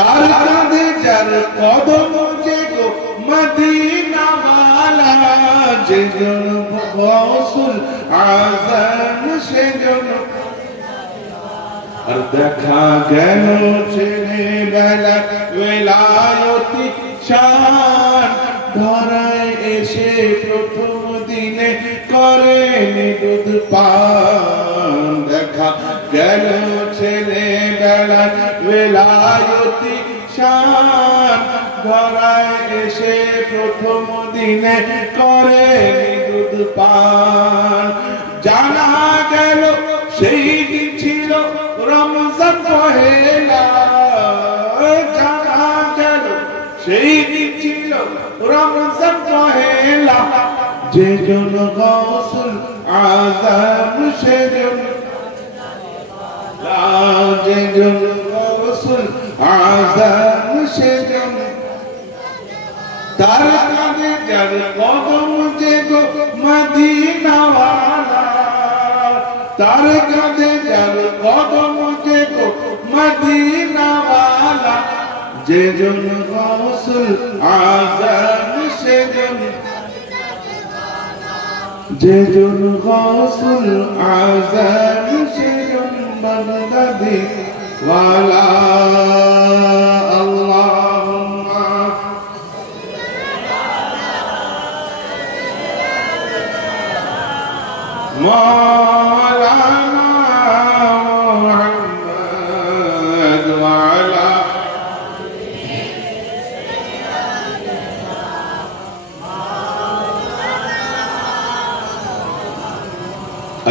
তার কাঁধে যার কদম যে গো মদিনা ওয়ালা, যেজন গৌসুল আযম সেজন। আর দেখা গেল ছেলেবেলা বেলায়তি শান, ধরায় এসে প্রথম দিনে করেন দুধ পান। দেখা গেল ছেলেবেলা বেলায়তি শান, ধরায় এসে প্রথম দিনে করেন দুধ পান। জানা গেল সেই দিন ছিল রমজান পহেলা, জানা গেল সেই দিন ছিল রমজান পহেলা, যেজন গৌসুল আযম সেজন। যেজন গৌসুল আযম সেজন। তার কাঁধে যার কদম যে গো মদিনা ওয়ালা, তার কাঁধে যার কদম যে গো মদিনা ওয়ালা, যেজন গৌসুল আযম সেজন। যেজন গৌসুল আযম সেজন বাগদাদি ওয়ালা। আল্লাহুম্মা মাওলানা মুহাম্মদ ওয়ালা।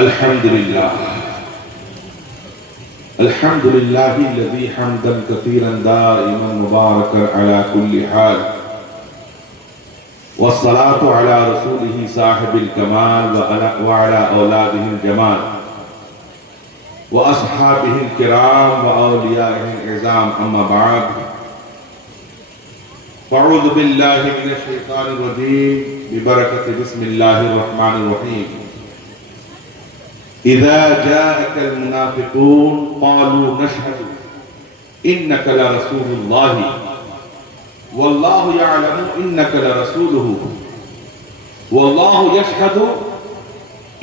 আলহামদুলিল্লাহ الذي حمدا كثيرا دائما مباركا على كل حال، والصلاة على رسوله صاحب الكمال وعلى أولاده الجمال وأصحابه الكرام وأوليائه العظام. أما بعد، فأعوذ بالله من الشيطان الرجيم ببركة بسم الله الرحمن الرحيم. إذا جاءك المنافقون قالوا نشهد إنك لرسول الله والله يعلم إنك لرسوله والله يشهد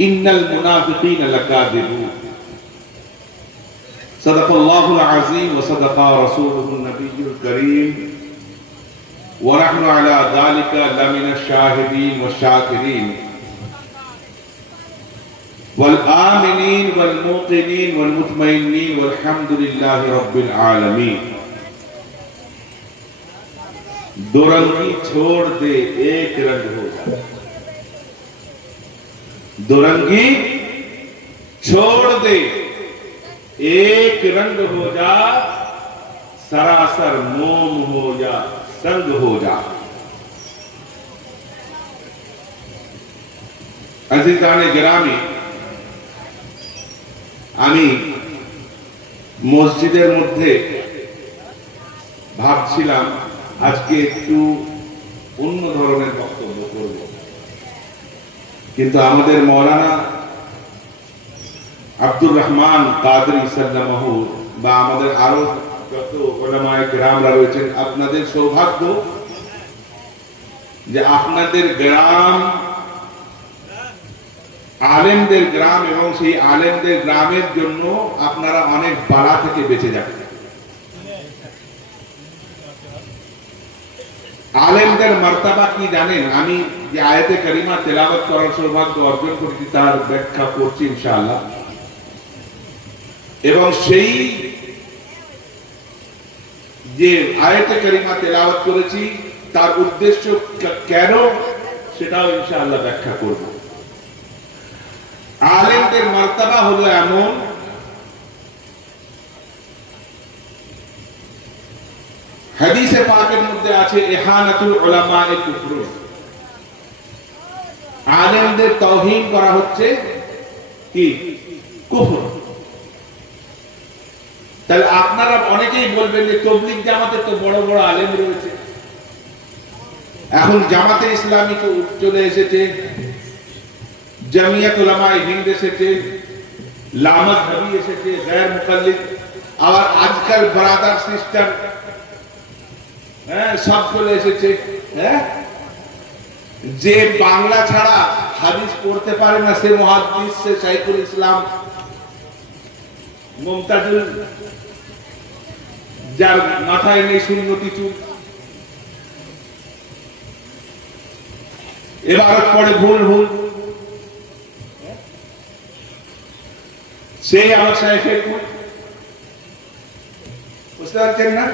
إن المنافقين لكاذبون. صدق الله العظيم وصدق رسوله النبي الكريم، ونحن على ذلك لمن الشاهدين والشاكرين والآمنين والموقنين والمطمئنين والحمد لله رب العالمين. दो रंगी छोड़ दे एक रंग हो जा, दो रंगी छोड़ दे एक रंग हो जा, सरासर मोम हो जा संग हो जा। अज़ीज़ाने गिरामी, আমি মসজিদের মধ্যে ভাবছিলাম আজকে একটু অন্য ধরনের বক্তব্য করব, কিন্তু আমাদের মাওলানা আব্দুর রহমান কাদরি সাল্লাল্লাহু বা আমাদের আরো যত উলামায়ে কেরামরা রয়েছেন, আপনাদের সৌভাগ্য যে আপনাদের গ্রাম আলেমদের গ্রাম, এবং সেই আলেমদের গ্রামের জন্য আপনারা অনেক বাড়া থেকে বেঁচে যাচ্ছেন। আলেমদের মর্তবা কি জানেন? আমি যে আয়াতে কারিমা তেলাওয়াত করার সৌভাগ্য অর্জন করেছি তার ব্যাখ্যা করছি ইনশাআল্লাহ, এবং সেই যে আয়াতে কারিমা তেলাওয়াত করেছি তার উদ্দেশ্য কেন সেটাও ইনশাআল্লাহ ব্যাখ্যা করব। আলেমদের মর্তবা হলো এমন, হাদিসে পাকের মধ্যে আছে ইহানাতুল উলামায়ে কুফর, আলেমদের তাওহীন করা হচ্ছে কি কুফর। তাহলে আপনারা অনেকেই বলবেন যে তাবলীগ জামাতে তো বড় বড় আলেম রয়েছে, এখন জামাতে ইসলামী তো চলে এসেছে, জামিয়াত উলামায়ে হিন্দ এসেছে, লামাজহাবি এসেছে, গায়র মুকাল্লিদ, আর আজকাল ব্রাদার সিস্টার হ্যাঁ, সব চলে এসেছে। হ্যাঁ, যে বাংলা ছাড়া হাদিস পড়তে পারে না সে মুহাদ্দিস, সে শাইখুল ইসলাম মুমতাজুল, যার মাথায় নেই সুন্নতি চুল, এবার পড়ে ভুল ভুল, সে আমার শাইখের ভুল। বুঝতে পারছেন না?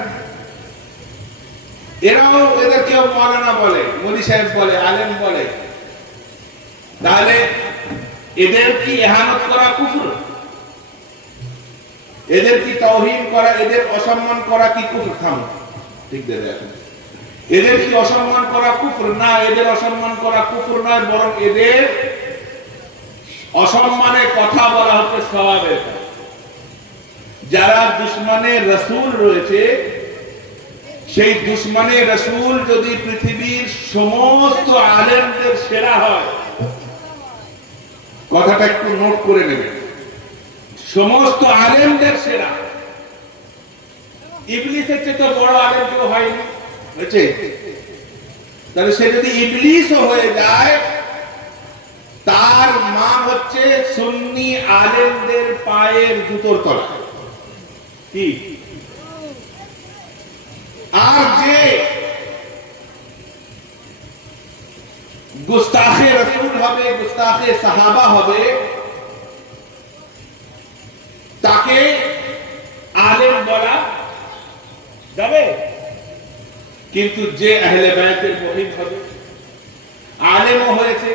এরাও এদেরকেও মাওলানা বলে, মুফতি সাহেব বলে, আলেম বলে। তাহলে এদের কি ইহানত করা কুফর? এদের কি তাওহীন করা, এদের অসম্মান করা কি কুফর? থাম, ঠিক দেবে এখন। এদের কি অসম্মান করা কুফর? না, এদের অসম্মান করা কুফর নয়, বরং এদের অসম্মানের কথা বলা হচ্ছে সওয়াবের। যারা দুশমনে রাসূল রয়েছে, সেই দুশমনে রাসূল যদি পৃথিবীর সমস্ত আলেমদের সেরা হয়, কথাটা একটু নোট করে নেবেন, সমস্ত আলেমদের সেরা, ইবলিসের চেয়ে তো বড় আলেম কেউ হয়নি, হয়েছে? তাহলে সে যদি ইবলিসও হয়ে যায়, তার মান হচ্ছে সুন্নি আলেমদের পায়ের জুতোর তলা। কি? আর যে গুস্তাখে রাসূল হবে, গুস্তাখে সাহাবা হবে, তাকে আলেম বলা যাবে? কিন্তু যে আহলে বাইতের মুহিব হবে, আলেমও হয়েছে,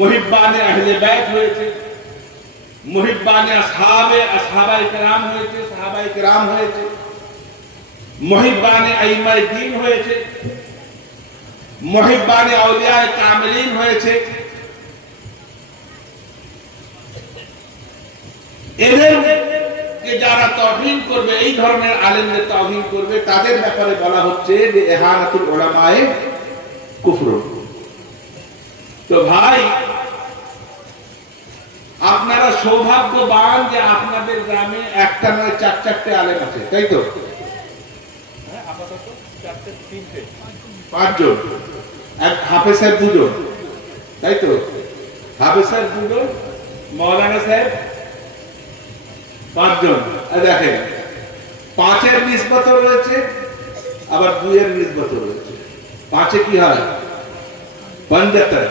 মুহিব্বানে আহলে বাইত হয়েছে, মুহিব্বানে আসহাবায়ে কেরাম হয়েছে, সাহাবায়ে কেরাম হয়েছে, মুহিব্বানে আইম্মায়ে দ্বীন হয়েছে, মুহিব্বানে আউলিয়ায়ে কামিলিন হয়েছে। এদেরকে যারা তাওহীন করবে, এই ধরনের আলেমদের তাওহীন করবে, তাদের ব্যাপারে বলা হচ্ছে যে ইহানাতুল উলামায়ে কুফর। তো ভাই, আপনারা সৌভাগ্যবান যে আপনাদের গ্রামে একটা নয় চারটে আলেম আছে, তাই তো? পাঁচজন, এক হাফেজ সাহেব দুজন, তাই তো? হাফেজ সাহেব দুজন, মাওলানা সাহেব পাঁচজন। দেখেন, পাঁচের নিসবত রয়েছে, আবার দুইয়ের নিসবত রয়েছে। পাঁচে কি হয়? 75।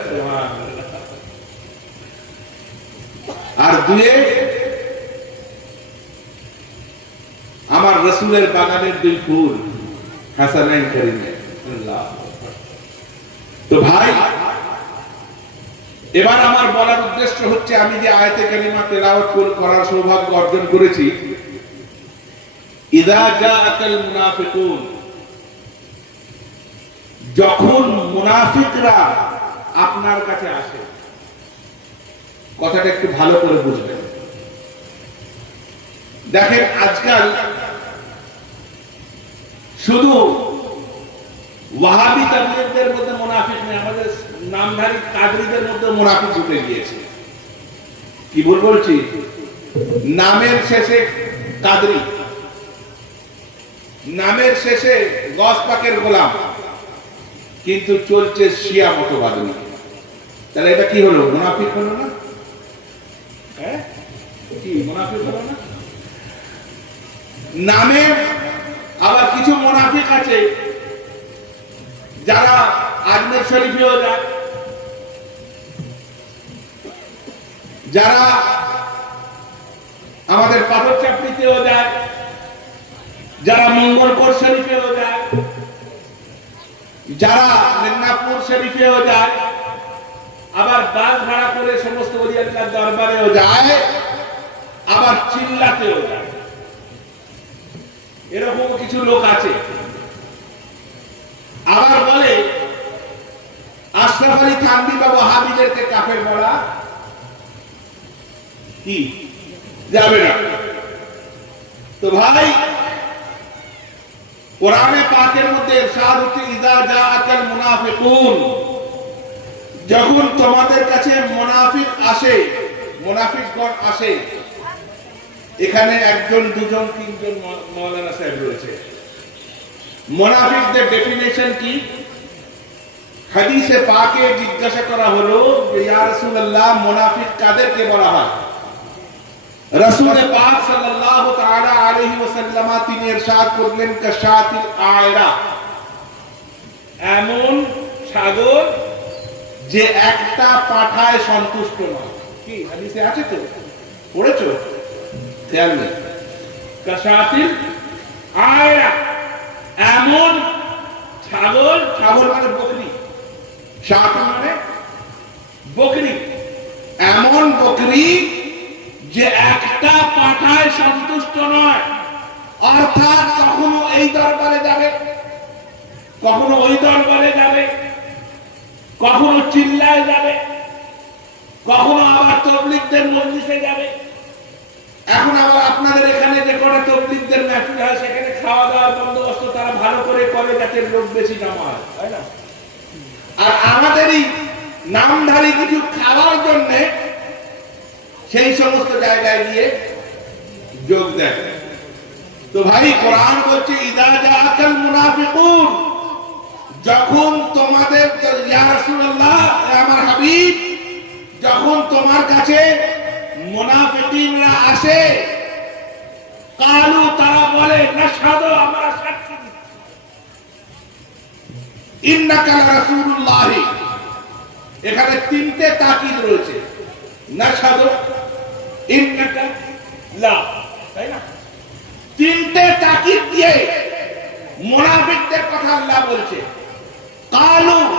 আর দুয়ে আমার রাসূলের বাগানের দুই ফুল, হাসানাইন কারীমাইন। তো ভাই, এবার আমার বলার উদ্দেশ্য হচ্ছে, আমি যে আয়াতে কারিমা তেলাওয়াত করার সৌভাগ্য অর্জন করেছি, ইযা জাআকাল মুনাফিকুন, যখন মুনাফিকরা আপনার কাছে আসে, কথাটা একটু ভালো করে বুঝবেন। দেখেন, আজকাল শুধু ওয়াহাবি তাবলীগদের মধ্যে মুনাফিক নেই, আমাদের নামধারী কাদরীদের মধ্যে মুনাফিক ঢুকে গিয়েছে। কি ভুল বলছি? নামের শেষে কাদরী, নামের শেষে গস পাকের গোলাম, কিন্তু চলছে শিয়া মতবাদ। তাহলে এটা কি হলো? মুনাফিক হলো না? হ্যাঁ, কি মুনাফিক হলো না? নামে আবার কিছু মুনাফিক আছে যারা আজমের শরীফেও যায়, যারা আমাদের পাথর চাপড়িতেও যায়, যারা মঙ্গলকোট শরীফেও যায়, যারা মেদিনীপুর শরীফেও যায়, আবার বাস ভাড়া করে সমস্ত ওলিয়ার দরবারেও যায়, আবার চিল্লাতেও যায়। এরকম কিছু লোক আছে। আবার বলে আশরাফ আলী থানভী বা ওয়াহাবীদেরকে কাফের বলা কি যাবে না। তো ভাই, কোরআনে পাকের মধ্যে ইরশাদ হচ্ছে, ইযা জাআকাল মুনাফিকুন, যখন তোমাদের কাছে মুনাফিক আসে, মুনাফিকগণ আসে। এখানে একজন, দুজন, তিনজন মাওলানা সাহেব রয়েছে। মুনাফিকদের ডেফিনেশন কি? হাদিসে পাকে জিজ্ঞাসা করা হলো যে ইয়া রাসূলুল্লাহ মুনাফিক কাদেরকে বলা হয়? রাসূল পাক সাল্লাল্লাহু তাআলা আলাইহি ওয়াসাল্লাম তিনি ইরশাদ করলেন কাশাতিল আয়রা, এমন ছাগল যে একটা পাঠায় সন্তুষ্ট নয়। কি হাদিসে আছে তো, পড়েছো? খেয়াল নেই। কাশাতিল আয়রা, এমন ছাগল, ছাগল মানে বকরি, শাত মানে বকরি, এমন বকরি যে একটা পাঠায় সন্তুষ্ট নয়। অর্থাৎ কখনো এই দরবারে যাবে, কখনো ওই দরবারে যাবে, কখনো চিল্লায় যাবে, কখনো আবার তবলিগদের মজলিসে যাবে। এখন আবার আপনাদের এখানে যে করে তবলিগদের মাহফিল হয়, সেখানে খাওয়া দাওয়ার বন্দোবস্ত তারা ভালো করে করে যাতে লোক বেশি জমা হয়, তাই না? আর আমাদেরই নামধারী কিছু খাওয়ার জন্য সেই সমস্ত জায়গায় গিয়ে যোগ দেয়। তো ভাই কোরআন বলছে ইদা জাআকাল মুনাফিকুন, যখন তোমাদের, ইয়া রাসূলুল্লাহ আমার হাবিব, যখন তোমার কাছে মুনাফিকিনরা আসে, কালু তারা বলে নাশহাদু, আমরা সাক্ষী দিচ্ছি, ইন্নাকা রাসূলুল্লাহ। এখানে তিনটে তাকিদ রয়েছে, নাশহাদু, ইন্নাকা, লা, তাই না? তিনটে তাকিদ দিয়ে মুনাফিকদের কথা আল্লাহ বলছে। কালু